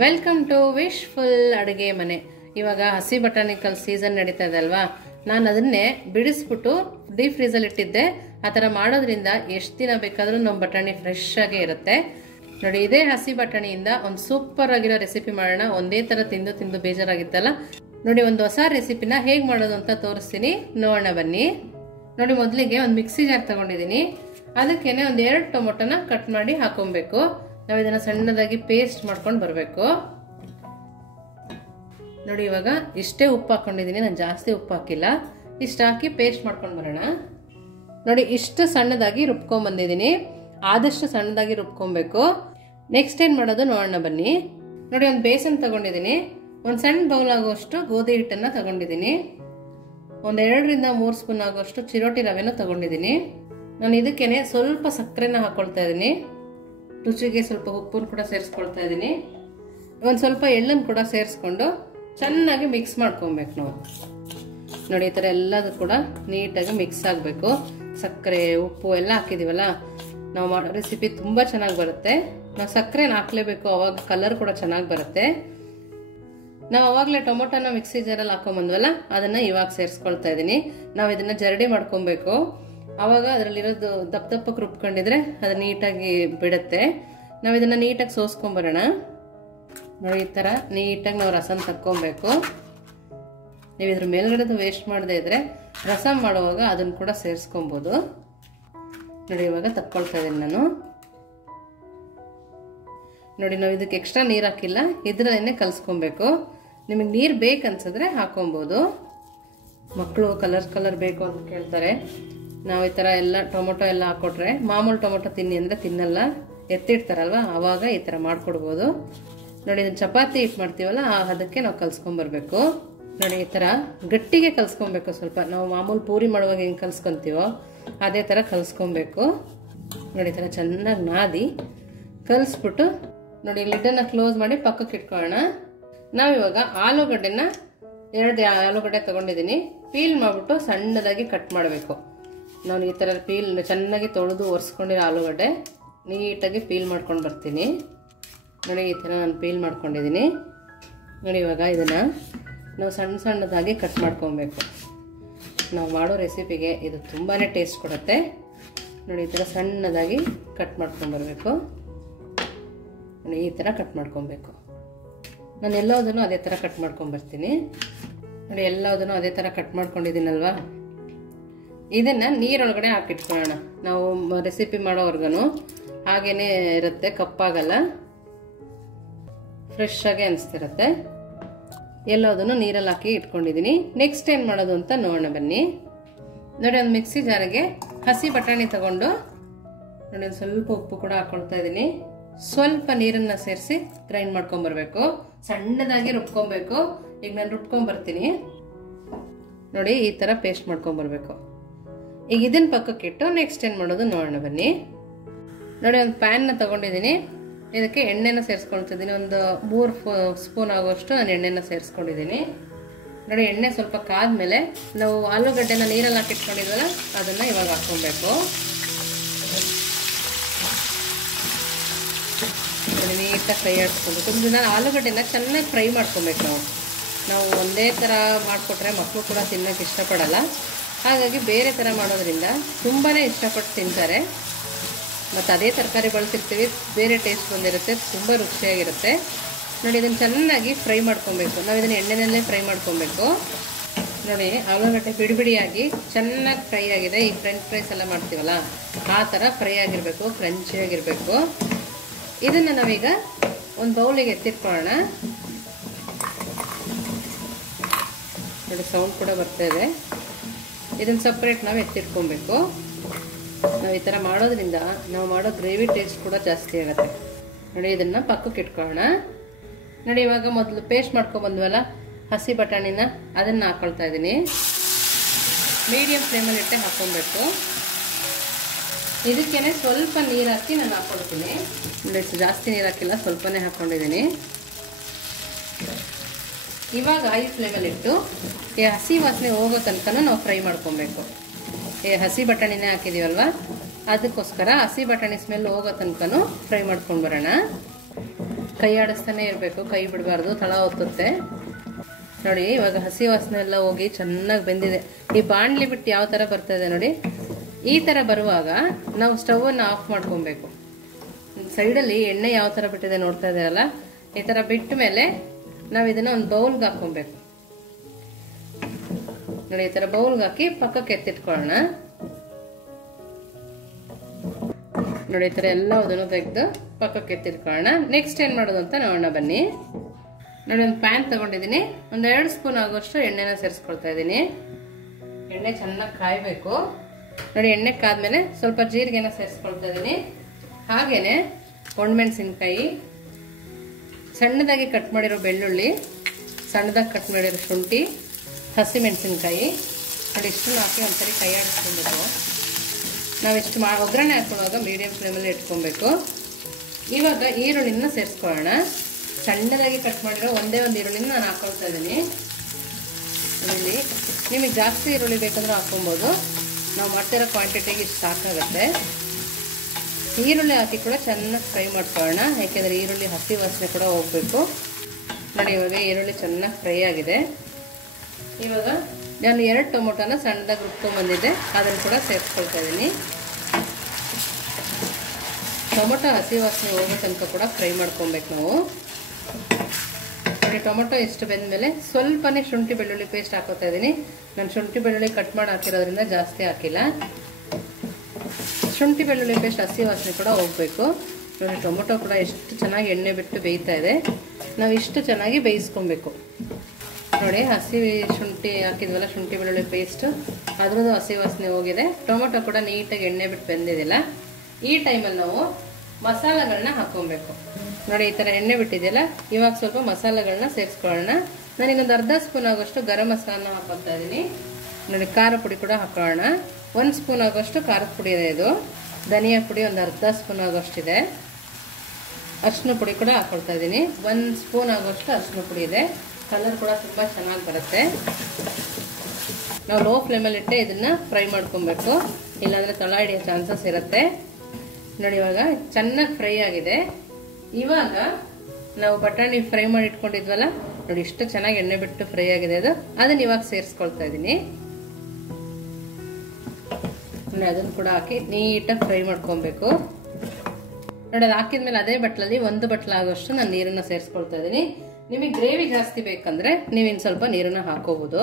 Welcome to wish full ಅಡುಗೆ ಮನೆ. ಇವಾಗ ಹಸಿ ಬಟಾಣಿಕಲ್ ಸೀಸನ್ ನಡೀತಾ ಇದೆ ಅಲ್ವಾ, ನಾನು ಅದನ್ನೇ ಬಿಡಿಸ್ಬಿಟ್ಟು ಡೀಪ್ ಫ್ರೀಸಲ್ಲಿ ಇಟ್ಟಿದ್ದೆ. ಆ ಥರ ಮಾಡೋದ್ರಿಂದ ಎಷ್ಟು ದಿನ ಬೇಕಾದರೂ ನಮ್ಮ ಬಟಾಣಿ ಫ್ರೆಶ್ ಆಗೇ ಇರುತ್ತೆ. ನೋಡಿ, ಇದೇ ಹಸಿ ಬಟಾಣಿಯಿಂದ ಒಂದು ಸೂಪರ್ ಆಗಿರೋ ರೆಸಿಪಿ ಮಾಡೋಣ. ಒಂದೇ ಥರ ತಿಂದು ತಿಂದು ಬೇಜಾರಾಗಿತ್ತಲ್ಲ, ನೋಡಿ ಒಂದು ಹೊಸ ರೆಸಿಪಿನ ಹೇಗೆ ಮಾಡೋದು ಅಂತ ತೋರಿಸ್ತೀನಿ, ನೋಡೋಣ ಬನ್ನಿ. ನೋಡಿ, ಮೊದಲಿಗೆ ಒಂದು ಮಿಕ್ಸಿ ಜಾರ್ ತಗೊಂಡಿದ್ದೀನಿ. ಅದಕ್ಕೇನೆ ಒಂದು 2 ಟೊಮೊಟೊನ ಕಟ್ ಮಾಡಿ ಹಾಕೊಬೇಕು. ನಾವು ಇದನ್ನ ಸಣ್ಣದಾಗಿ ಪೇಸ್ಟ್ ಮಾಡ್ಕೊಂಡು ಬರಬೇಕು. ನೋಡಿ, ಇವಾಗ ಇಷ್ಟೇ ಉಪ್ಪು ಹಾಕೊಂಡಿದ್ದೀನಿ, ನಾನು ಜಾಸ್ತಿ ಉಪ್ಪು ಹಾಕಿಲ್ಲ. ಇಷ್ಟು ಹಾಕಿ ಪೇಸ್ಟ್ ಮಾಡ್ಕೊಂಡು ಬರೋಣ. ನೋಡಿ, ಇಷ್ಟು ಸಣ್ಣದಾಗಿ ರುಬ್ಕೊಂಡ್ ಬಂದಿದ್ದೀನಿ. ಆದಷ್ಟು ಸಣ್ಣದಾಗಿ ರುಬ್ಕೊಬೇಕು. ನೆಕ್ಸ್ಟ್ ಏನ್ ಮಾಡೋದು ನೋಡೋಣ ಬನ್ನಿ. ನೋಡಿ, ಒಂದು ಬೇಸನ್ ತಗೊಂಡಿದ್ದೀನಿ. ಒಂದು ಸಣ್ಣ ಬೌಲ್ ಆಗುವಷ್ಟು ಗೋಧಿ ಹಿಟ್ಟನ್ನ ತಗೊಂಡಿದ್ದೀನಿ. ಒಂದು 2 ರಿಂದ 3 ಸ್ಪೂನ್ ಆಗುವಷ್ಟು ಚಿರೋಟಿ ರವೆನ ತಗೊಂಡಿದ್ದೀನಿ. ನಾನು ಇದಕ್ಕೇನೆ ಸ್ವಲ್ಪ ಸಕ್ಕರೆನ ಹಾಕೊಳ್ತಾ ಇದ್ದೀನಿ. ರುಚಿಗೆ ಸ್ವಲ್ಪ ಉಪ್ಪನ್ನು ಕೂಡ ಸೇರಿಸ್ಕೊಳ್ತಾ ಇದ್ದೀನಿ. ಒಂದು ಸ್ವಲ್ಪ ಎಳ್ಳನ್ನು ಕೂಡ ಸೇರಿಸ್ಕೊಂಡು ಚೆನ್ನಾಗಿ ಮಿಕ್ಸ್ ಮಾಡ್ಕೊಬೇಕು ನಾವು. ನೋಡಿ, ಈ ಥರ ಎಲ್ಲದೂ ಕೂಡ ನೀಟಾಗಿ ಮಿಕ್ಸ್ ಆಗಬೇಕು. ಸಕ್ಕರೆ ಉಪ್ಪು ಎಲ್ಲ ಹಾಕಿದೀವಲ್ಲ, ನಾವು ಮಾಡೋ ರೆಸಿಪಿ ತುಂಬ ಚೆನ್ನಾಗಿ ಬರುತ್ತೆ. ನಾವು ಸಕ್ಕರೆನ ಹಾಕ್ಲೇಬೇಕು, ಅವಾಗ ಕಲರ್ ಕೂಡ ಚೆನ್ನಾಗಿ ಬರುತ್ತೆ. ನಾವು ಅವಾಗಲೇ ಟೊಮೊಟೊನ ಮಿಕ್ಸಿ ಜಾರಲ್ಲಿ ಹಾಕೊಂಬಂದ್ವಲ್ಲ, ಅದನ್ನ ಇವಾಗ ಸೇರಿಸ್ಕೊಳ್ತಾ ಇದ್ದೀನಿ. ನಾವು ಇದನ್ನ ಜರಡಿ ಮಾಡ್ಕೊಬೇಕು. ಅವಾಗ ಅದರಲ್ಲಿರೋದು ದಪ್ಪ ದಪ್ಪಕ್ಕೆ ರುಬ್ಕೊಂಡಿದ್ರೆ ಅದು ನೀಟಾಗಿ ಬಿಡುತ್ತೆ. ನಾವು ಇದನ್ನ ನೀಟಾಗಿ ಸೋಸ್ಕೊಂಬರೋಣ. ನೋಡಿ, ಈ ಥರ ನೀಟಾಗಿ ನಾವು ರಸನ ತಕ್ಕೊಬೇಕು. ನೀವು ಇದ್ರ ಮೇಲ್ಗಡೆದು ವೇಸ್ಟ್ ಮಾಡದೇ ಇದ್ರೆ ರಸಂ ಮಾಡುವಾಗ ಅದನ್ನು ಕೂಡ ಸೇರಿಸ್ಕೊಬೋದು. ನೋಡಿ, ಇವಾಗ ತಕ್ಕೊಳ್ತಾ ಇದ್ದೀನಿ ನಾನು. ನೋಡಿ, ನಾವು ಇದಕ್ಕೆ ಎಕ್ಸ್ಟ್ರಾ ನೀರು ಹಾಕಿಲ್ಲ, ಇದ್ರಲ್ಲೇನೆ ಕಲ್ಸ್ಕೊಬೇಕು. ನಿಮಗೆ ನೀರು ಬೇಕನ್ಸಿದ್ರೆ ಹಾಕೊಬೋದು. ಮಕ್ಕಳು ಕಲರ್ ಬೇಕು ಅಂತ ಕೇಳ್ತಾರೆ. ನಾವು ಈ ಥರ ಎಲ್ಲ ಟೊಮೊಟೊ ಎಲ್ಲ ಹಾಕೊಟ್ರೆ, ಮಾಮೂಲು ಟೊಮೊಟೊ ತಿನ್ನಿ ಅಂದರೆ ತಿನ್ನಲ್ಲ, ಎತ್ತಿಡ್ತಾರಲ್ವ, ಆವಾಗ ಈ ಥರ ಮಾಡ್ಕೊಡ್ಬೋದು. ನೋಡಿ, ಇದನ್ನು ಚಪಾತಿ ಹಿಟ್ಟು ಮಾಡ್ತೀವಲ್ಲ, ಅದಕ್ಕೆ ನಾವು ಕಲ್ಸ್ಕೊಂಬರ್ಬೇಕು. ನೋಡಿ, ಈ ಥರ ಗಟ್ಟಿಗೆ ಕಲ್ಸ್ಕೊಬೇಕು. ಸ್ವಲ್ಪ ನಾವು ಮಾಮೂಲು ಪೂರಿ ಮಾಡುವಾಗ ಹೆಂಗೆ ಕಲ್ಸ್ಕೊತೀವೋ ಅದೇ ಥರ ಕಲ್ಸ್ಕೊಬೇಕು. ನೋಡಿ, ಈ ಥರ ಚೆನ್ನಾಗಿ ನಾದಿ ಕಲಿಸ್ಬಿಟ್ಟು ನೋಡಿ ಲಿಡ್ಡನ್ನು ಕ್ಲೋಸ್ ಮಾಡಿ ಪಕ್ಕಕ್ಕೆ ಇಟ್ಕೊಳ್ಳೋಣ. ನಾವಿವಾಗ ಆಲೂಗಡ್ಡೆನ 2 ಆಲೂಗಡ್ಡೆ ತಗೊಂಡಿದ್ದೀನಿ. ಪೀಲ್ ಮಾಡಿಬಿಟ್ಟು ಸಣ್ಣದಾಗಿ ಕಟ್ ಮಾಡಬೇಕು. ನಾನು ಈ ಥರ ಚೆನ್ನಾಗಿ ತೊಳೆದು ಒರೆಸ್ಕೊಂಡಿರೋ ಆಲೂಗಡ್ಡೆ ನೀಟಾಗಿ ಪೀಲ್ ಮಾಡ್ಕೊಂಡು ಬರ್ತೀನಿ. ನೋಡಿ, ಈ ಥರ ನಾನು ಪೀಲ್ ಮಾಡ್ಕೊಂಡಿದ್ದೀನಿ. ನೋಡಿ, ಇವಾಗ ಇದನ್ನು ನಾವು ಸಣ್ಣದಾಗಿ ಕಟ್ ಮಾಡ್ಕೊಬೇಕು. ನಾವು ಮಾಡೋ ರೆಸಿಪಿಗೆ ಇದು ತುಂಬಾ ಟೇಸ್ಟ್ ಕೊಡುತ್ತೆ. ನೋಡಿ, ಈ ಥರ ಸಣ್ಣದಾಗಿ ಕಟ್ ಮಾಡ್ಕೊಂಬರ್ಬೇಕು. ನೋಡಿ, ಈ ಥರ ಕಟ್ ಮಾಡ್ಕೊಬೇಕು. ನಾನು ಎಲ್ಲದನ್ನು ಅದೇ ಥರ ಕಟ್ ಮಾಡ್ಕೊಂಬರ್ತೀನಿ. ನೋಡಿ, ಎಲ್ಲದನ್ನು ಅದೇ ಥರ ಕಟ್ ಮಾಡ್ಕೊಂಡಿದ್ದೀನಲ್ವಾ, ಇದನ್ನು ನೀರೊಳಗಡೆ ಹಾಕಿಟ್ಕೊಳ್ಳೋಣ. ನಾವು ರೆಸಿಪಿ ಮಾಡೋವರ್ಗು ಹಾಗೇನೆ ಇರುತ್ತೆ, ಕಪ್ಪಾಗಲ್ಲ, ಫ್ರೆಶ್ ಆಗಿ ಅನಿಸ್ತಿರುತ್ತೆ. ಎಲ್ಲದನ್ನು ನೀರಲ್ಲಿ ಹಾಕಿ ಇಟ್ಕೊಂಡಿದ್ದೀನಿ. ನೆಕ್ಸ್ಟ್ ಏನು ಮಾಡೋದು ಅಂತ ನೋಡೋಣ ಬನ್ನಿ. ನೋಡಿ, ಒಂದು ಮಿಕ್ಸಿ ಜಾರಿಗೆ ಹಸಿ ಬಟಾಣಿ ತಗೊಂಡು ನೋಡಿ ಒಂದು ಸ್ವಲ್ಪ ಉಪ್ಪು ಕೂಡ ಹಾಕೊಳ್ತಾ ಇದ್ದೀನಿ. ಸ್ವಲ್ಪ ನೀರನ್ನು ಸೇರಿಸಿ ಗ್ರೈಂಡ್ ಮಾಡ್ಕೊಂಬರ್ಬೇಕು. ಸಣ್ಣದಾಗಿ ರುಬ್ಕೊಬೇಕು. ಈಗ ನಾನು ರುಬ್ಕೊಂಬರ್ತೀನಿ. ನೋಡಿ, ಈ ಥರ ಪೇಸ್ಟ್ ಮಾಡ್ಕೊಂಬರ್ಬೇಕು. ಈಗ ಇದನ್ನ ಪಕ್ಕಕ್ಕೆ ಇಟ್ಟು ನೆಕ್ಸ್ಟ್ ಏನು ಮಾಡೋದು ನೋಡೋಣ ಬನ್ನಿ. ನೋಡಿ, ಒಂದು ಪ್ಯಾನ್ನ ತಗೊಂಡಿದ್ದೀನಿ. ಇದಕ್ಕೆ ಎಣ್ಣೆನ ಸೇರಿಸ್ಕೊಳ್ತಿದ್ದೀನಿ. ಒಂದು 3 ಸ್ಪೂನ್ ಆಗುವಷ್ಟು ನಾನು ಎಣ್ಣೆನ ಸೇರಿಸ್ಕೊಂಡಿದ್ದೀನಿ. ನೋಡಿ, ಎಣ್ಣೆ ಸ್ವಲ್ಪ ಕಾದ್ಮೇಲೆ ನಾವು ಆಲೂಗಡ್ಡೆನ ನೀರಲ್ಲಿ ಹಾಕಿಟ್ಕೊಂಡಿದ್ವಲ್ಲ, ಅದನ್ನು ಇವಾಗ ಹಾಕ್ಕೊಬೇಕು. ನೋಡಿ, ನೀಟಾಗಿ ಫ್ರೈ ಆಡಿಸ್ಕೊಬೇಕು. ನಾನು ಆಲೂಗಡ್ಡೆನ ಚೆನ್ನಾಗಿ ಫ್ರೈ ಮಾಡ್ಕೊಬೇಕು. ನಾವು ಒಂದೇ ಥರ ಮಾಡಿಕೊಟ್ರೆ ಮಕ್ಕಳು ಕೂಡ ತಿನ್ನೋಕ್ಕೆ ಇಷ್ಟಪಡಲ್ಲ. ಹಾಗಾಗಿ ಬೇರೆ ಥರ ಮಾಡೋದ್ರಿಂದ ತುಂಬಾ ಇಷ್ಟಪಟ್ಟು ತಿಂತಾರೆ. ಮತ್ತು ಅದೇ ತರಕಾರಿ ಬಳಸಿರ್ತೀವಿ, ಬೇರೆ ಟೇಸ್ಟ್ ಬಂದಿರುತ್ತೆ, ತುಂಬ ರುಚಿಯಾಗಿರುತ್ತೆ. ನೋಡಿ, ಇದನ್ನು ಚೆನ್ನಾಗಿ ಫ್ರೈ ಮಾಡ್ಕೊಬೇಕು. ನಾವು ಇದನ್ನು ಎಣ್ಣೆನಲ್ಲೇ ಫ್ರೈ ಮಾಡ್ಕೊಬೇಕು. ನೋಡಿ, ಆಲೂಗಡ್ಡೆ ಬಿಡಿಯಾಗಿ ಚೆನ್ನಾಗಿ ಫ್ರೈ ಆಗಿದೆ. ಈ ಫ್ರೆಂಚ್ ಫ್ರೈಸ್ ಎಲ್ಲ ಮಾಡ್ತೀವಲ್ಲ, ಆ ಥರ ಫ್ರೈ ಆಗಿರಬೇಕು, ಕ್ರಂಚಿಯಾಗಿರಬೇಕು. ಇದನ್ನು ನಾವೀಗ ಒಂದು ಬೌಲಿಗೆ ಎತ್ತಿಟ್ಕೊಳ್ಳೋಣ. ನೋಡಿ, ಸೌಂಡ್ ಕೂಡ ಬರ್ತಾ ಇದೆ. ಇದನ್ನು ಸಪ್ರೇಟ್ ನಾವು ಎತ್ತಿಟ್ಕೊಬೇಕು. ನಾವು ಈ ಥರ ಮಾಡೋದ್ರಿಂದ ನಾವು ಮಾಡೋ ಗ್ರೇವಿ ಟೇಸ್ಟ್ ಕೂಡ ಜಾಸ್ತಿ ಆಗುತ್ತೆ. ನೋಡಿ, ಇದನ್ನು ಪಕ್ಕಕ್ಕೆ ಇಟ್ಕೊಳ್ಳೋಣ. ನೋಡಿ, ಇವಾಗ ಮೊದಲು ಪೇಸ್ಟ್ ಮಾಡ್ಕೊಬಂದ್ವಲ್ಲ ಹಸಿ ಬಟಾಣಿನ, ಅದನ್ನು ಹಾಕೊಳ್ತಾ ಇದ್ದೀನಿ. ಮೀಡಿಯಂ ಫ್ಲೇಮಲ್ಲಿ ಇಟ್ಟೆ ಹಾಕ್ಕೊಬೇಕು. ಇದಕ್ಕೇನೆ ಸ್ವಲ್ಪ ನೀರು ಹಾಕಿ ನಾನು ಹಾಕ್ಕೊಳ್ತೀನಿ. ನೋಡಿ, ಜಾಸ್ತಿ ನೀರು ಹಾಕಿಲ್ಲ, ಸ್ವಲ್ಪನೇ ಹಾಕ್ಕೊಂಡಿದ್ದೀನಿ. ಇವಾಗ ಹೈ ಫ್ಲೇಮಲ್ಲಿ ಇಟ್ಟು ಈ ಹಸಿ ವಾಸನೆ ಹೋಗೋ ತನಕ ನಾವು ಫ್ರೈ ಮಾಡ್ಕೊಬೇಕು. ಈ ಹಸಿ ಬಟಾಣಿನೇ ಹಾಕಿದೀವಲ್ವ, ಅದಕ್ಕೋಸ್ಕರ ಹಸಿ ಬಟಾಣಿ ಸ್ಮೆಲ್ ಹೋಗೋ ತನಕ ಫ್ರೈ ಮಾಡ್ಕೊಂಡು ಬರೋಣ. ಕೈ ಆಡಿಸ್ತಾನೆ ಇರಬೇಕು, ಕೈ ಬಿಡಬಾರ್ದು, ತಳ ಹೊತ್ತುತ್ತೆ ನೋಡಿ. ಇವಾಗ ಹಸಿ ವಾಸನೆ ಎಲ್ಲ ಹೋಗಿ ಚೆನ್ನಾಗಿ ಬೆಂದಿದೆ. ಈ ಬಾಣಲಿ ಬಿಟ್ಟು ಯಾವ ಥರ ಬರ್ತದೆ ನೋಡಿ, ಈ ಥರ ಬರುವಾಗ ನಾವು ಸ್ಟವನ್ನು ಆಫ್ ಮಾಡ್ಕೊಬೇಕು. ಸೈಡಲ್ಲಿ ಎಣ್ಣೆ ಯಾವ ಥರ ಬಿಟ್ಟಿದೆ ನೋಡ್ತಾ ಇದ್ದೀರಲ್ಲ, ಈ ಥರ ಬಿಟ್ಟ ಮೇಲೆ ನಾವು ಇದನ್ನ ಒಂದು ಬೌಲ್ಗೆ ಹಾಕೊಬೇಕು ನೋಡಿ. ಈ ಥರ ಬೌಲ್ಗೆ ಹಾಕಿ ಪಕ್ಕಕ್ಕೆ ಎತ್ತಿಟ್ಕೊಳ್ಳೋಣ ನೋಡಿ. ಈ ಥರ ಎಲ್ಲದನ್ನು ತೆಗೆದು ಪಕ್ಕಕ್ಕೆ ಎತ್ತಿಟ್ಕೊಳ್ಳೋಣ. ನೆಕ್ಸ್ಟ್ ಏನು ಮಾಡೋದು ಅಂತ ನೋಡೋಣ ಬನ್ನಿ ನೋಡಿ. ಒಂದು ಪ್ಯಾನ್ ತಗೊಂಡಿದ್ದೀನಿ, ಒಂದು 2 ಸ್ಪೂನ್ ಆಗೋಷ್ಟು ಎಣ್ಣೆನ ಸೇರಿಸ್ಕೊಳ್ತಾ ಇದ್ದೀನಿ. ಎಣ್ಣೆ ಚೆನ್ನಾಗಿ ಕಾಯಬೇಕು ನೋಡಿ. ಎಣ್ಣೆ ಕಾದ್ಮೇಲೆ ಸ್ವಲ್ಪ ಜೀರಿಗೆನ ಸೇರಿಸ್ಕೊಳ್ತಾ ಇದ್ದೀನಿ. ಹಾಗೇನೆ ಒಣಮೆಣಸಿನ್ಕಾಯಿ, ಸಣ್ಣದಾಗಿ ಕಟ್ ಮಾಡಿರೋ ಬೆಳ್ಳುಳ್ಳಿ, ಸಣ್ಣದಾಗಿ ಕಟ್ ಮಾಡಿರೋ ಶುಂಠಿ, ಹಸಿಮೆಣಸಿನ್ಕಾಯಿ ನೋಡಿ. ಇಷ್ಟನ್ನು ಹಾಕಿ ಒಂದ್ಸರಿ ಕೈ ಆಡಿಸ್ಕೊಬೇಕು. ನಾವು ಇಷ್ಟು ಒಗ್ಗರಣೆ ಹಾಕೊಳ್ಳುವಾಗ ಮೀಡಿಯಂ ಫ್ಲೇಮಲ್ಲಿ ಇಟ್ಕೊಬೇಕು. ಇವಾಗ ಈರುಳ್ಳಿನ ಸೇರಿಸ್ಕೊಳ್ಳೋಣ. ಸಣ್ಣದಾಗಿ ಕಟ್ ಮಾಡಿರೋ ಒಂದೇ ಒಂದು ಈರುಳ್ಳಿನ ನಾನು ಹಾಕೊಳ್ತಾ ಇದ್ದೀನಿ. ಇಲ್ಲಿ ನಿಮಗೆ ಜಾಸ್ತಿ ಈರುಳ್ಳಿ ಬೇಕಂದ್ರೆ ಹಾಕೊಬೋದು. ನಾವು ಮಾಡ್ತಿರೋ ಕ್ವಾಂಟಿಟಿಗೆ ಇಷ್ಟು ಸಾಕಾಗುತ್ತೆ. ಈರುಳ್ಳಿ ಹಾಕಿ ಕೂಡ ಚೆನ್ನಾಗಿ ಫ್ರೈ ಮಾಡ್ಕೊಳ್ಳೋಣ, ಯಾಕೆಂದರೆ ಈರುಳ್ಳಿ ಹಸಿ ವಾಸನೆ ಕೂಡ ಹೋಗಬೇಕು ನೋಡಿ. ಇವಾಗ ಈರುಳ್ಳಿ ಚೆನ್ನಾಗಿ ಫ್ರೈ ಆಗಿದೆ. ಇವಾಗ ನಾನು 2 ಟೊಮೊಟೊನ ಸಣ್ಣದಾಗಿ ರುಬ್ಕೊಂಡ್ಬಂದಿದ್ದೆ, ಅದನ್ನು ಕೂಡ ಸೇರಿಸ್ಕೊಳ್ತಾ ಇದ್ದೀನಿ. ಟೊಮೊಟೊ ಹಸಿ ವಾಸನೆ ಹೋಗೋ ತನಕ ಕೂಡ ಫ್ರೈ ಮಾಡ್ಕೊಬೇಕು ನಾವು ನೋಡಿ. ಟೊಮೊಟೊ ಇಷ್ಟು ಬೆಂದಮೇಲೆ ಸ್ವಲ್ಪನೇ ಶುಂಠಿ ಬೆಳ್ಳುಳ್ಳಿ ಪೇಸ್ಟ್ ಹಾಕೋತಾ ಇದ್ದೀನಿ. ನಾನು ಶುಂಠಿ ಬೆಳ್ಳುಳ್ಳಿ ಕಟ್ ಮಾಡಿ ಹಾಕಿರೋದ್ರಿಂದ ಜಾಸ್ತಿ ಹಾಕಿಲ್ಲ. ಶುಂಠಿ ಬೆಳ್ಳುಳ್ಳಿ ಪೇಸ್ಟ್ ಹಸಿ ವಾಸನೆ ಕೂಡ ಹೋಗಬೇಕು ನೋಡಿ. ಟೊಮೊಟೊ ಕೂಡ ಎಷ್ಟು ಚೆನ್ನಾಗಿ ಎಣ್ಣೆ ಬಿಟ್ಟು ಬೇಯ್ತಾ ಇದೆ. ನಾವು ಇಷ್ಟು ಚೆನ್ನಾಗಿ ಬೇಯಿಸ್ಕೊಬೇಕು ನೋಡಿ. ಹಸಿ ಶುಂಠಿ ಹಾಕಿದ್ವಲ್ಲ, ಶುಂಠಿ ಬೆಳ್ಳುಳ್ಳಿ ಪೇಸ್ಟ್, ಅದ್ರದ್ದು ಹಸಿ ವಾಸನೆ ಹೋಗಿದೆ. ಟೊಮೊಟೊ ಕೂಡ ನೀಟಾಗಿ ಎಣ್ಣೆ ಬಿಟ್ಟು ಬೆಂದಿದ್ದಿಲ್ಲ. ಈ ಟೈಮಲ್ಲಿ ನಾವು ಮಸಾಲೆಗಳನ್ನ ಹಾಕೊಬೇಕು ನೋಡಿ. ಈ ಥರ ಎಣ್ಣೆ ಬಿಟ್ಟಿದೆಯಲ್ಲ, ಇವಾಗ ಸ್ವಲ್ಪ ಮಸಾಲೆಗಳನ್ನ ಸೇರಿಸ್ಕೊಳ್ಳೋಣ. ನಾನಿನ್ನೊಂದು ಅರ್ಧ ಸ್ಪೂನ್ ಆಗೋಷ್ಟು ಗರಂ ಮಸಾಲನ ಹಾಕೊಳ್ತಾ ಇದ್ದೀನಿ ನೋಡಿ. ಖಾರ ಪುಡಿ ಕೂಡ ಹಾಕೊಳ್ಳೋಣ. 1 ಸ್ಪೂನ್ ಆಗೋಷ್ಟು ಖಾರದ ಪುಡಿ ಇದೆ ಇದು. ಧನಿಯಾ ಪುಡಿ ಒಂದು ಅರ್ಧ ಸ್ಪೂನ್ ಆಗೋಷ್ಟಿದೆ. ಅರಿಶಿನ ಪುಡಿ ಕೂಡ ಹಾಕೊಳ್ತಾ ಇದ್ದೀನಿ. 1 ಸ್ಪೂನ್ ಆಗೋಷ್ಟು ಅರಿಶಿನ ಪುಡಿ ಇದೆ. ಕಲರ್ ಕೂಡ ತುಂಬ ಚೆನ್ನಾಗಿ ಬರುತ್ತೆ. ನಾವು ಲೋ ಫ್ಲೇಮಲ್ಲಿ ಇಟ್ಟೆ ಇದನ್ನ ಫ್ರೈ ಮಾಡ್ಕೊಬೇಕು, ಇಲ್ಲಾಂದರೆ ತಳ ಹಿಡಿಯೋ ಚಾನ್ಸಸ್ ಇರುತ್ತೆ ನೋಡಿ. ಇವಾಗ ಚೆನ್ನಾಗಿ ಫ್ರೈ ಆಗಿದೆ. ಇವಾಗ ನಾವು ಬಟಾಣಿ ಫ್ರೈ ಮಾಡಿ ಇಟ್ಕೊಂಡಿದ್ವಲ್ಲ ನೋಡಿ, ಇಷ್ಟು ಚೆನ್ನಾಗಿ ಎಣ್ಣೆ ಬಿಟ್ಟು ಫ್ರೈ ಆಗಿದೆ ಅದು. ಅದನ್ನ ಇವಾಗ ಸೇರಿಸ್ಕೊಳ್ತಾ ಇದ್ದೀನಿ. ಅದನ್ನು ಕೂಡ ಹಾಕಿ ನೀಟಾಗಿ ಫ್ರೈ ಮಾಡ್ಕೊಬೇಕು ನೋಡಿ. ಅದು ಹಾಕಿದ್ಮೇಲೆ ಅದೇ ಬಟ್ಲಲ್ಲಿ 1 ಬಟ್ಲ ಆಗೋಷ್ಟು ನಾನು ನೀರನ್ನ ಸೇರಿಸ್ಕೊಳ್ತಾ ಇದ್ದೀನಿ. ನಿಮಗೆ ಗ್ರೇವಿ ಜಾಸ್ತಿ ಬೇಕಂದ್ರೆ ನೀವಿನ್ನು ಸ್ವಲ್ಪ ನೀರನ್ನ ಹಾಕೋಬಹುದು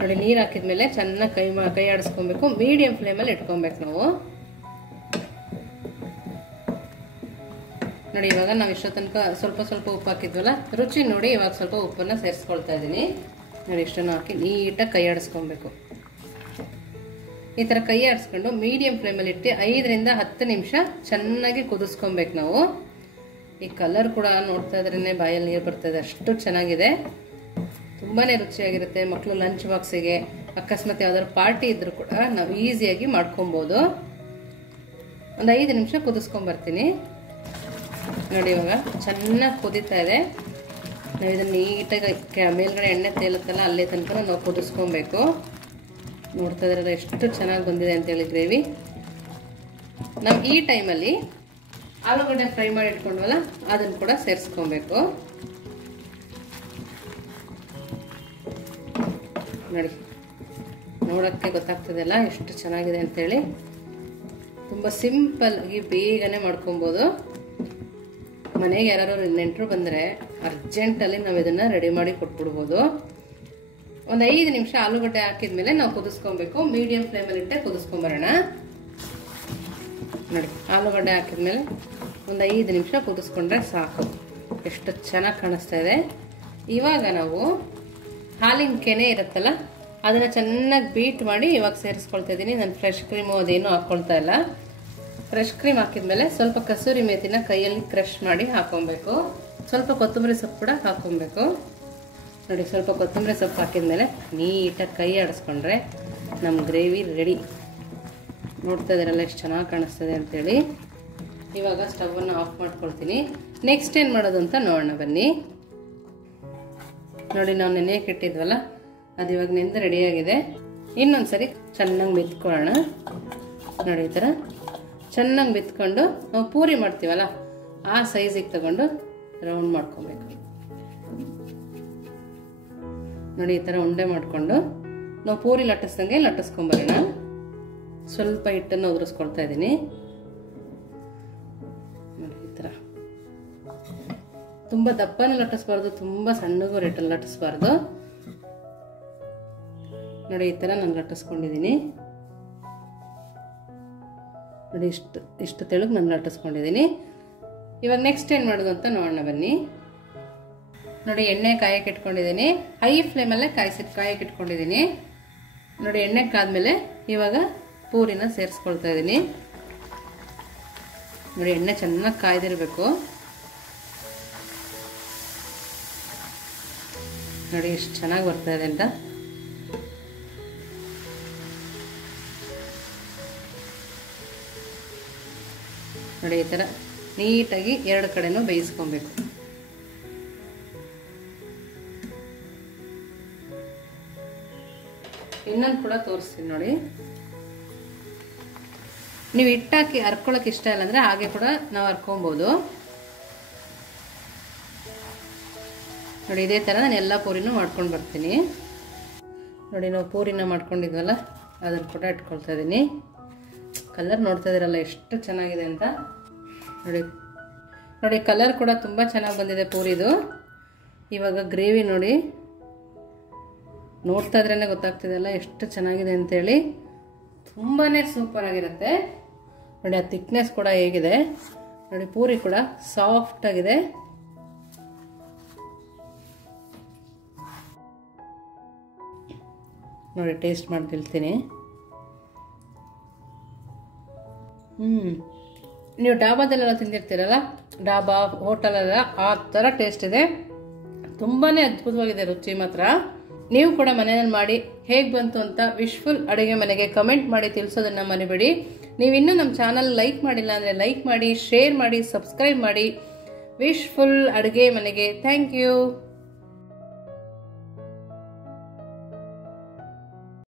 ನೋಡಿ. ನೀರು ಹಾಕಿದ್ಮೇಲೆ ಚೆನ್ನಾಗಿ ಕೈ ಆಡಿಸ್ಕೊಬೇಕು. ಮೀಡಿಯಂ ಫ್ಲೇಮಲ್ಲಿ ಇಟ್ಕೊಬೇಕು ನಾವು ನೋಡಿ. ಇವಾಗ ನಾವು ಇಷ್ಟೋ ತನಕ ಸ್ವಲ್ಪ ಉಪ್ಪು ಹಾಕಿದ್ವಲ್ಲ, ರುಚಿ ನೋಡಿ ಇವಾಗ ಸ್ವಲ್ಪ ಉಪ್ಪನ್ನ ಸೇರಿಸ್ಕೊಳ್ತಾ ಇದ್ದೀನಿ ನೋಡಿ. ಇಷ್ಟನ್ನು ಹಾಕಿ ನೀಟಾಗಿ ಕೈ ಆಡಿಸ್ಕೊಬೇಕು. ಈ ಥರ ಕೈ ಆಡಿಸ್ಕೊಂಡು ಮೀಡಿಯಂ ಫ್ಲೇಮಲ್ಲಿ ಇಟ್ಟು 5 ರಿಂದ 10 ನಿಮಿಷ ಚೆನ್ನಾಗಿ ಕುದಿಸ್ಕೊಬೇಕು ನಾವು. ಈ ಕಲರ್ ಕೂಡ ನೋಡ್ತಾ ಇದ್ರೇ ಬಾಯಲ್ಲಿ ನೀರು ಬರ್ತದೆ, ಅಷ್ಟು ಚೆನ್ನಾಗಿದೆ. ತುಂಬಾನೇ ರುಚಿಯಾಗಿರುತ್ತೆ. ಮಕ್ಕಳು ಲಂಚ್ ಬಾಕ್ಸಿಗೆ, ಅಕಸ್ಮಾತ್ ಯಾವ್ದಾದ್ರು ಪಾರ್ಟಿ ಇದ್ರೂ ಕೂಡ ನಾವು ಈಸಿಯಾಗಿ ಮಾಡ್ಕೊಬೋದು. ಒಂದು 5 ನಿಮಿಷ ಕುದಿಸ್ಕೊಂಡ್ಬರ್ತೀನಿ ನೋಡಿ. ಇವಾಗ ಚೆನ್ನಾಗಿ ಕುದೀತಾ ಇದೆ. ನಾವು ಇದನ್ನ ನೀಟಾಗಿ ಮೇಲ್ಗಡೆ ಎಣ್ಣೆ ತೇಲುತ್ತಲ್ಲ ಅಲ್ಲೇ ತನಕ ನಾವು ಕುದಿಸ್ಕೊಬೇಕು. ನೋಡ್ತಾ ಇದ್ರೆ ಎಷ್ಟು ಚೆನ್ನಾಗಿ ಬಂದಿದೆ ಅಂತೇಳಿ ಗ್ರೇವಿ. ನಾವು ಈ ಟೈಮಲ್ಲಿ ಆಲೂಗಡ್ಡೆ ಫ್ರೈ ಮಾಡಿ ಇಟ್ಕೊಂಡ್ವಲ್ಲ ಅದನ್ನು ಕೂಡ ಸೇರಿಸ್ಕೊಬೇಕು ನೋಡಿ. ನೋಡೋಕ್ಕೆ ಗೊತ್ತಾಗ್ತದಲ್ಲ ಎಷ್ಟು ಚೆನ್ನಾಗಿದೆ ಅಂತೇಳಿ. ತುಂಬ ಸಿಂಪಲ್ ಆಗಿ ಬೇಗನೆ ಮಾಡ್ಕೊಬೋದು. ಮನೆಗೆ ಯಾರು ನೆಂಟರು ಬಂದರೆ ಅರ್ಜೆಂಟಲ್ಲಿ ನಾವು ಇದನ್ನು ರೆಡಿ ಮಾಡಿ ಕೊಟ್ಬಿಡ್ಬೋದು. ಒಂದು 5 ನಿಮಿಷ ಆಲೂಗಡ್ಡೆ ಹಾಕಿದ್ಮೇಲೆ ನಾವು ಕುದಿಸ್ಕೊಬೇಕು. ಮೀಡಿಯಂ ಫ್ಲೇಮಲ್ಲಿ ಇಟ್ಟೆ ಕುದಿಸ್ಕೊಂಬರೋಣ ನೋಡಿ. ಆಲೂಗಡ್ಡೆ ಹಾಕಿದ್ಮೇಲೆ ಒಂದು 5 ನಿಮಿಷ ಕುದಿಸ್ಕೊಂಡ್ರೆ ಸಾಕು. ಎಷ್ಟು ಚೆನ್ನಾಗಿ ಕಾಣಿಸ್ತಾ ಇದೆ. ಇವಾಗ ನಾವು ಹಾಲಿನ ಕೆನೆ ಇರುತ್ತಲ್ಲ ಅದನ್ನು ಚೆನ್ನಾಗಿ ಬೀಟ್ ಮಾಡಿ ಇವಾಗ ಸೇರಿಸ್ಕೊಳ್ತಾ ಇದ್ದೀನಿ. ನಾನು ಫ್ರೆಶ್ ಕ್ರೀಮು ಅದೇನು ಹಾಕ್ಕೊಳ್ತಾ ಇಲ್ಲ. ಫ್ರೆಶ್ ಕ್ರೀಮ್ ಹಾಕಿದ್ಮೇಲೆ ಸ್ವಲ್ಪ ಕಸೂರಿ ಮೇಥಿನ ಕೈಯಲ್ಲಿ ಕ್ರಷ್ ಮಾಡಿ ಹಾಕೊಬೇಕು. ಸ್ವಲ್ಪ ಕೊತ್ತಂಬರಿ ಸೊಪ್ಪು ಕೂಡ ಹಾಕೊಬೇಕು ನೋಡಿ. ಸ್ವಲ್ಪ ಕೊತ್ತಂಬರಿ ಸೊಪ್ಪು ಹಾಕಿದ್ಮೇಲೆ ನೀಟಾಗಿ ಕೈ ಆಡಿಸ್ಕೊಂಡ್ರೆ ನಮ್ಮ ಗ್ರೇವಿ ರೆಡಿ. ನೋಡ್ತಾ ಇದ್ದೀರಲ್ಲ ಎಷ್ಟು ಚೆನ್ನಾಗಿ ಕಾಣಿಸ್ತದೆ ಅಂತೇಳಿ. ಇವಾಗ ಸ್ಟವನ್ನು ಆಫ್ ಮಾಡ್ಕೊಳ್ತೀನಿ. ನೆಕ್ಸ್ಟ್ ಏನು ಮಾಡೋದು ಅಂತ ನೋಡೋಣ ಬನ್ನಿ ನೋಡಿ. ನಾವು ನೆನೆಯಕ್ಕೆ ಇಟ್ಟಿದ್ವಲ್ಲ ಅದು ಇವಾಗ ನೆಂದು ರೆಡಿಯಾಗಿದೆ. ಇನ್ನೊಂದ್ಸರಿ ಚೆನ್ನಾಗಿ ಮೆತ್ಕೊಳ್ಳೋಣ ನೋಡಿ. ಈ ಥರ ಚೆನ್ನಾಗಿ ಮೆತ್ಕೊಂಡು ನಾವು ಪೂರಿ ಮಾಡ್ತೀವಲ್ಲ ಆ ಸೈಜಿಗೆ ತಗೊಂಡು ರೌಂಡ್ ಮಾಡ್ಕೊಬೇಕು ನೋಡಿ. ಈ ಥರ ಉಂಡೆ ಮಾಡಿಕೊಂಡು ನಾವು ಪೂರಿ ಲಟ್ಟಿಸ್ದಂಗೆ ಲಟ್ಟಿಸ್ಕೊಂಬರೋಣ. ಸ್ವಲ್ಪ ಹಿಟ್ಟನ್ನು ಉದುರಿಸ್ಕೊಳ್ತಾ ಇದ್ದೀನಿ ನೋಡಿ. ಈ ಥರ ತುಂಬ ದಪ್ಪನೇ ಲಟ್ಟಿಸ್ಬಾರ್ದು, ತುಂಬ ಸಣ್ಣಗೂ ರೇಟಲ್ಲಿ ಲಟ್ಟಿಸ್ಬಾರ್ದು ನೋಡಿ. ಈ ಥರ ನಾನು ಲಟ್ಟಿಸ್ಕೊಂಡಿದ್ದೀನಿ ನೋಡಿ. ಇಷ್ಟು ತೆಳುಗೆ ನಾನು ಲಟ್ಟಿಸ್ಕೊಂಡಿದ್ದೀನಿ. ಇವಾಗ ನೆಕ್ಸ್ಟ್ ಏನು ಮಾಡೋದು ಅಂತ ನೋಡೋಣ ಬನ್ನಿ. ನೋಡಿ ಎಣ್ಣೆ ಕಾಯಕ್ಕೆ ಇಟ್ಕೊಂಡಿದ್ದೀನಿ. ಹೈ ಫ್ಲೇಮಲ್ಲೇ ಕಾಯಕ್ಕೆ ಇಟ್ಕೊಂಡಿದ್ದೀನಿ ನೋಡಿ. ಎಣ್ಣೆ ಕಾದ್ಮೇಲೆ ಇವಾಗ ಪೂರಿನ ಸೇರಿಸ್ಕೊಳ್ತಾ ಇದ್ದೀನಿ ನೋಡಿ. ಎಣ್ಣೆ ಚೆನ್ನಾಗಿ ಕಾಯ್ದಿರಬೇಕು ನೋಡಿ. ಎಷ್ಟು ಚೆನ್ನಾಗಿ ಬರ್ತಾ ಇದೆ ಅಂತ ನೋಡಿ. ಈ ಥರ ನೀಟಾಗಿ ಎರಡು ಕಡೆನೂ ಬೇಯಿಸ್ಕೊಬೇಕು. ಇನ್ನೊಂದು ಕೂಡ ತೋರಿಸ್ತೀನಿ ನೋಡಿ. ನೀವು ಹಿಟ್ಟಾಕಿ ಹರ್ಕೊಳಕ್ಕೆ ಇಷ್ಟ ಇಲ್ಲ ಅಂದರೆ ಹಾಗೆ ಕೂಡ ನಾವು ಹರ್ಕೊಬೋದು ನೋಡಿ. ಇದೇ ಥರ ನಾನು ಎಲ್ಲ ಪೂರಿನೂ ಮಾಡ್ಕೊಂಡು ಬರ್ತೀನಿ ನೋಡಿ. ನಾವು ಪೂರಿನ ಮಾಡ್ಕೊಂಡಿದ್ವಲ್ಲ ಅದನ್ನು ಕೂಡ ಇಟ್ಕೊಳ್ತಾ ಇದ್ದೀನಿ. ಕಲರ್ ನೋಡ್ತಾ ಇದ್ದೀರಲ್ಲ ಎಷ್ಟು ಚೆನ್ನಾಗಿದೆ ಅಂತ ನೋಡಿ. ನೋಡಿ ಕಲರ್ ಕೂಡ ತುಂಬ ಚೆನ್ನಾಗಿ ಬಂದಿದೆ ಪೂರಿದು. ಇವಾಗ ಗ್ರೇವಿ ನೋಡಿ, ನೋಡ್ತಾ ಇದ್ರೇ ಗೊತ್ತಾಗ್ತಿದೆಯಲ್ಲ ಎಷ್ಟು ಚೆನ್ನಾಗಿದೆ ಅಂತೇಳಿ. ತುಂಬಾ ಸೂಪರ್ ಆಗಿರುತ್ತೆ ನೋಡಿ. ಆ ಥಿಕ್ನೆಸ್ ಕೂಡ ಹೇಗಿದೆ ನೋಡಿ. ಪೂರಿ ಕೂಡ ಸಾಫ್ಟ್ ಆಗಿದೆ ನೋಡಿ. ಟೇಸ್ಟ್ ಮಾಡಿ ತಿಳ್ತೀನಿ. ನೀವು ಡಾಬಾದಲ್ಲೆಲ್ಲ ತಿಂದಿರ್ತೀರಲ್ಲ, ಡಾಬಾ ಹೋಟೆಲೆಲ್ಲ ಆ ಥರ ಟೇಸ್ಟ್ ಇದೆ. ತುಂಬಾ ಅದ್ಭುತವಾಗಿದೆ ರುಚಿ ಮಾತ್ರ. ನೀವು ಕೂಡ ಮನೆಯಲ್ಲಿ ಮಾಡಿ ಹೇಗೆ ಬಂತು ಅಂತ ವಿಶ್ಫುಲ್ ಅಡುಗೆ ಮನೆಗೆ ಕಮೆಂಟ್ ಮಾಡಿ ತಿಳಿಸೋದನ್ನು ಮರಿಬೇಡಿ. ನೀವು ಇನ್ನೂ ನಮ್ಮ ಚಾನಲ್ ಲೈಕ್ ಮಾಡಿಲ್ಲ ಅಂದರೆ ಲೈಕ್ ಮಾಡಿ, ಶೇರ್ ಮಾಡಿ, ಸಬ್ಸ್ಕ್ರೈಬ್ ಮಾಡಿ. ವಿಶ್ಫುಲ್ ಅಡುಗೆ ಮನೆಗೆ ಥ್ಯಾಂಕ್ ಯು.